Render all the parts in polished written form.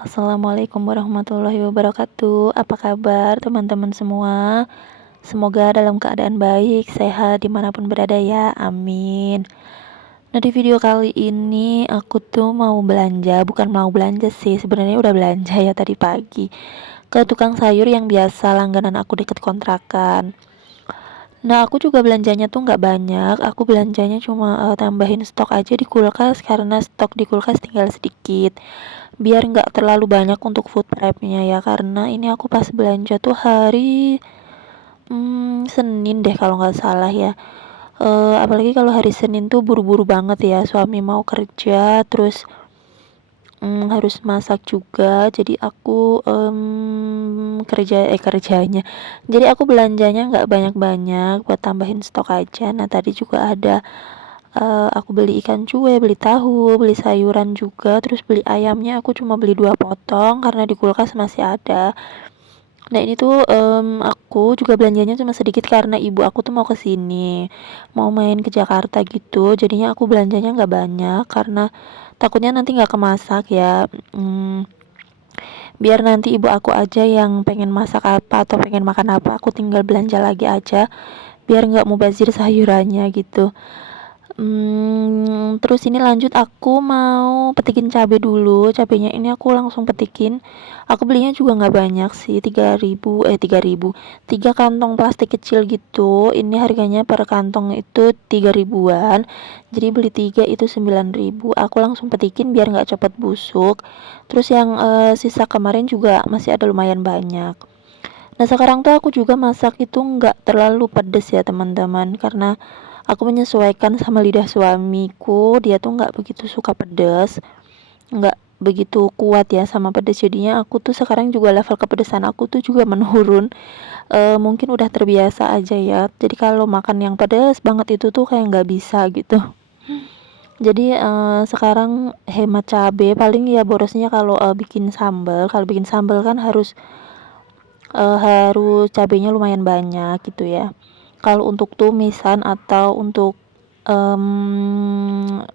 Assalamualaikum warahmatullahi wabarakatuh. Apa kabar teman-teman semua? Semoga dalam keadaan baik, sehat dimanapun berada ya, amin. Nah, di video kali ini aku tuh mau belanja, bukan mau belanja sih, sebenarnya udah belanja ya tadi pagi, ke tukang sayur yang biasa langganan aku deket kontrakan. Nah, aku juga belanjanya tuh nggak banyak, aku belanjanya cuma tambahin stok aja di kulkas karena stok di kulkas tinggal sedikit. Biar nggak terlalu banyak untuk food prep-nya ya, karena ini aku pas belanja tuh hari Senin deh kalau nggak salah ya. Apalagi kalau hari Senin tuh buru-buru banget ya, suami mau kerja terus harus masak juga, jadi aku kerjanya, jadi aku belanjanya nggak banyak-banyak buat tambahin stok aja. Nah, tadi juga ada aku beli ikan cuek, beli tahu, beli sayuran juga, terus beli ayamnya aku cuma beli 2 potong karena di kulkas masih ada. Nah, ini tuh aku juga belanjanya cuma sedikit karena ibu aku tuh mau ke sini, mau main ke Jakarta gitu, jadinya aku belanjanya nggak banyak karena takutnya nanti nggak kemasak ya. Biar nanti ibu aku aja yang pengen masak apa atau pengen makan apa, aku tinggal belanja lagi aja, biar nggak mubazir sayurannya gitu. Terus ini lanjut aku mau petikin cabai dulu. Cabenya ini aku langsung petikin. Aku belinya juga nggak banyak sih, 3 kantong plastik kecil gitu. Ini harganya per kantong itu 3 ribuan. Jadi beli 3 itu 9 ribu. Aku langsung petikin biar nggak cepet busuk. Terus yang sisa kemarin juga masih ada lumayan banyak. Nah, sekarang tuh aku juga masak itu nggak terlalu pedes ya teman-teman, karena aku menyesuaikan sama lidah suamiku. Dia tuh nggak begitu suka pedas, nggak begitu kuat ya sama pedas. Jadinya aku tuh sekarang juga level kepedesan aku tuh juga menurun. Mungkin udah terbiasa aja ya. Jadi kalau makan yang pedas banget itu tuh kayak nggak bisa gitu. Jadi sekarang hemat cabe, paling ya borosnya kalau bikin sambal. Kalau bikin sambal kan harus cabenya lumayan banyak gitu ya. Kalau untuk tumisan atau untuk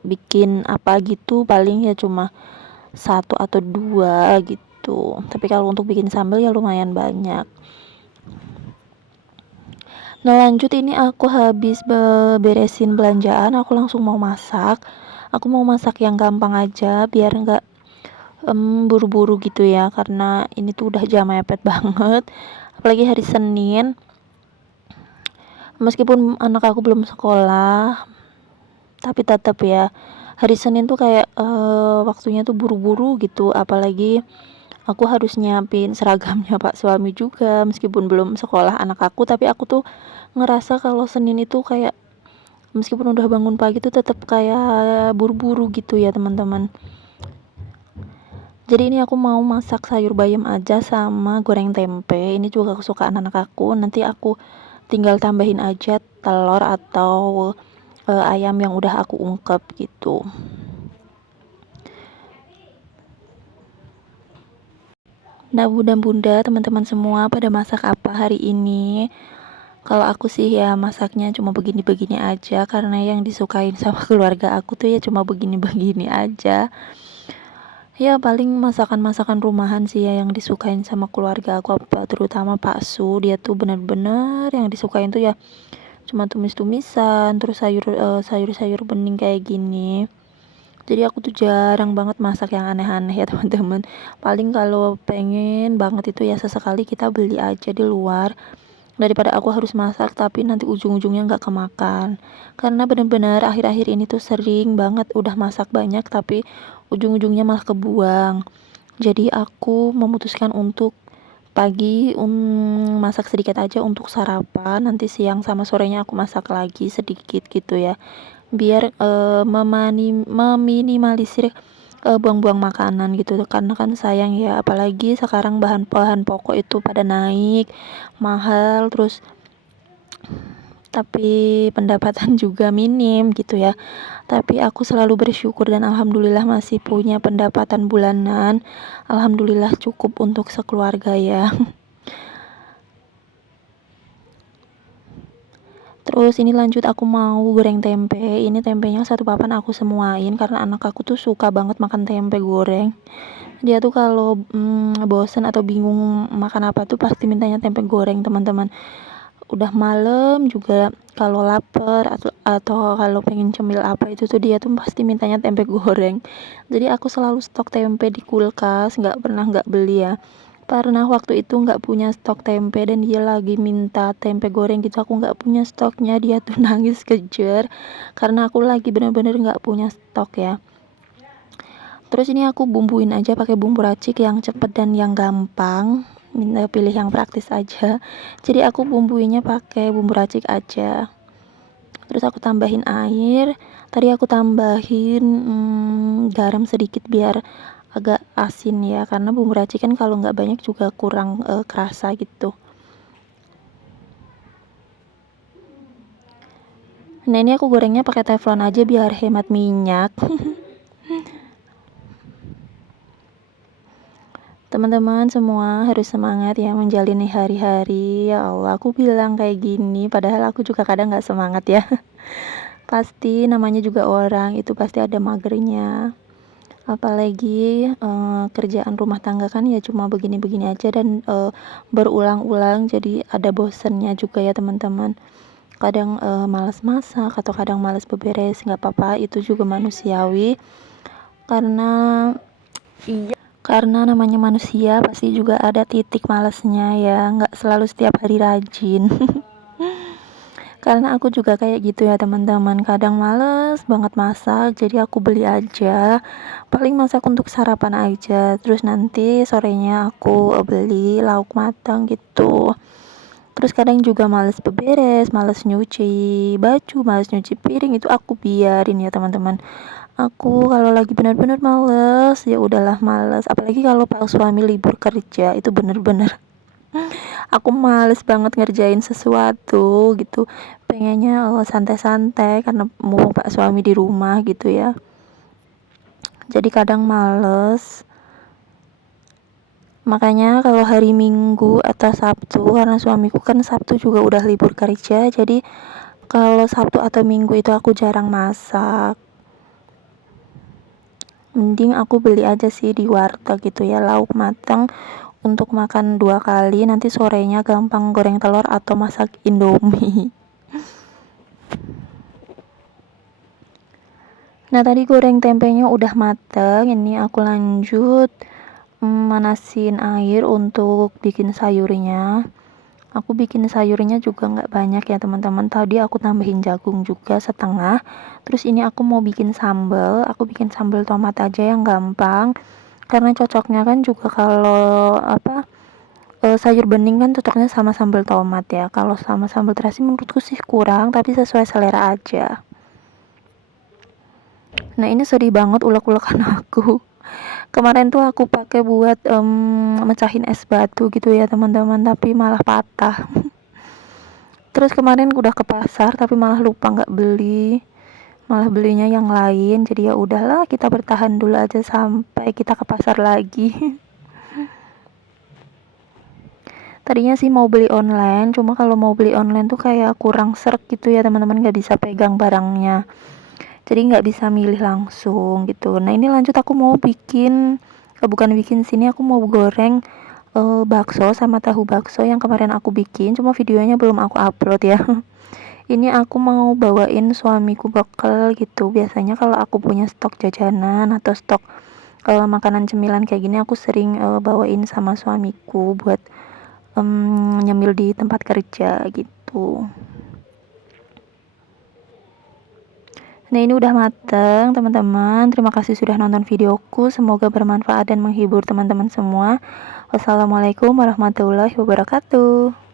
bikin apa gitu paling ya cuma 1 atau 2 gitu. Tapi kalau untuk bikin sambal ya lumayan banyak. Nah, lanjut ini aku habis beresin belanjaan, aku langsung mau masak. Aku mau masak yang gampang aja biar nggak buru-buru gitu ya, karena ini tuh udah jam mepet banget. Apalagi hari Senin. Meskipun anak aku belum sekolah, tapi tetap ya hari Senin tuh kayak waktunya tuh buru-buru gitu. Apalagi aku harus nyiapin seragamnya Pak suami juga, meskipun belum sekolah anak aku, tapi aku tuh ngerasa kalau Senin itu kayak meskipun udah bangun pagi tuh tetap kayak buru-buru gitu ya teman-teman. Jadi ini aku mau masak sayur bayam aja sama goreng tempe. Ini juga kesukaan anak aku. Nanti aku tinggal tambahin aja telur atau ayam yang udah aku ungkep gitu. Nah, bunda-bunda, teman-teman semua pada masak apa hari ini? Kalau aku sih ya masaknya cuma begini-begini aja, karena yang disukain sama keluarga aku tuh ya cuma begini-begini aja. Ya paling masakan-masakan rumahan sih ya yang disukain sama keluarga aku, apa terutama Pak Su. Dia tuh bener-bener yang disukain tuh ya cuma tumis-tumisan, terus sayur-sayur bening kayak gini. Jadi aku tuh jarang banget masak yang aneh-aneh ya teman-teman. Paling kalau pengen banget itu ya sesekali kita beli aja di luar, daripada aku harus masak tapi nanti ujung-ujungnya nggak kemakan. Karena bener-bener akhir-akhir ini tuh sering banget udah masak banyak tapi ujung-ujungnya malah kebuang. Jadi aku memutuskan untuk pagi masak sedikit aja untuk sarapan, nanti siang sama sorenya aku masak lagi sedikit gitu ya, biar meminimalisir buang-buang makanan gitu, karena kan sayang ya, apalagi sekarang bahan-bahan pokok itu pada naik mahal, terus tapi pendapatan juga minim gitu ya. Tapi aku selalu bersyukur dan alhamdulillah masih punya pendapatan bulanan. Alhamdulillah cukup untuk sekeluarga ya. Terus ini lanjut aku mau goreng tempe. Ini tempenya satu papan aku semuain karena anak aku tuh suka banget makan tempe goreng. Dia tuh kalau bosen atau bingung makan apa tuh pasti mintanya tempe goreng, teman-teman. Udah malam juga kalau lapar atau kalau pengen cemil apa itu tuh dia tuh pasti mintanya tempe goreng. Jadi aku selalu stok tempe di kulkas, nggak pernah nggak beli ya. Karena waktu itu nggak punya stok tempe dan dia lagi minta tempe goreng gitu, aku nggak punya stoknya, dia tuh nangis kejer karena aku lagi bener-bener nggak punya stok ya. Terus ini aku bumbuin aja pakai bumbu racik yang cepet dan yang gampang, pilih yang praktis aja. Jadi aku bumbuinnya pakai bumbu racik aja. Terus aku tambahin air, tadi aku tambahin garam sedikit biar agak asin ya, karena bumbu racik kan kalau nggak banyak juga kurang kerasa gitu. Nah ini aku gorengnya pakai teflon aja biar hemat minyak. Teman-teman semua harus semangat ya menjalani hari-hari. Ya Allah, aku bilang kayak gini padahal aku juga kadang nggak semangat ya. Pasti namanya juga orang, itu pasti ada magernya. Apalagi kerjaan rumah tangga kan ya cuma begini-begini aja dan berulang-ulang, jadi ada bosennya juga ya teman-teman. Kadang malas masak atau kadang malas beberes, nggak apa-apa, itu juga manusiawi. Karena namanya manusia pasti juga ada titik malesnya ya, nggak selalu setiap hari rajin. Karena aku juga kayak gitu ya teman-teman, kadang males banget masak, jadi aku beli aja, paling masak untuk sarapan aja, terus nanti sorenya aku beli lauk matang gitu. Terus kadang juga males beberes, males nyuci baju, males nyuci piring, itu aku biarin ya teman-teman. Aku kalau lagi benar-benar males, ya udahlah males, apalagi kalau pak suami libur kerja, itu bener-bener aku males banget ngerjain sesuatu gitu, pengennya santai-santai karena mumpung pak suami di rumah gitu ya, jadi kadang males. Makanya kalau hari Minggu atau Sabtu, karena suamiku kan Sabtu juga udah libur kerja, jadi kalau Sabtu atau Minggu itu aku jarang masak, mending aku beli aja sih di warteg gitu ya, lauk matang untuk makan 2 kali, nanti sorenya gampang goreng telur atau masak Indomie. Nah tadi goreng tempenya udah mateng, ini aku lanjut manasin air untuk bikin sayurnya. Aku bikin sayurnya juga nggak banyak ya teman-teman, tadi aku tambahin jagung juga setengah. Terus ini aku mau bikin sambal, aku bikin sambal tomat aja yang gampang, karena cocoknya kan juga kalau sayur bening kan cocoknya sama sambal tomat ya, kalau sama sambal terasi menurutku sih kurang, tapi sesuai selera aja. Nah ini sedih banget ulek-ulekan aku. Kemarin tuh aku pakai buat mecahin es batu gitu ya teman-teman, tapi malah patah. Terus kemarin udah ke pasar tapi malah lupa nggak beli, malah belinya yang lain. Jadi ya udahlah, kita bertahan dulu aja sampai kita ke pasar lagi. Tadinya sih mau beli online, cuma kalau mau beli online tuh kayak kurang srek gitu ya teman-teman, nggak bisa pegang barangnya, jadi nggak bisa milih langsung gitu. Nah ini lanjut aku mau bikin bukan bikin sini, aku mau goreng bakso sama tahu bakso yang kemarin aku bikin, cuma videonya belum aku upload ya. Ini aku mau bawain suamiku bekal gitu, biasanya kalau aku punya stok jajanan atau stok makanan cemilan kayak gini, aku sering bawain sama suamiku buat nyemil di tempat kerja gitu. Nah ini udah mateng teman-teman, terima kasih sudah nonton videoku, semoga bermanfaat dan menghibur teman-teman semua. Wassalamualaikum warahmatullahi wabarakatuh.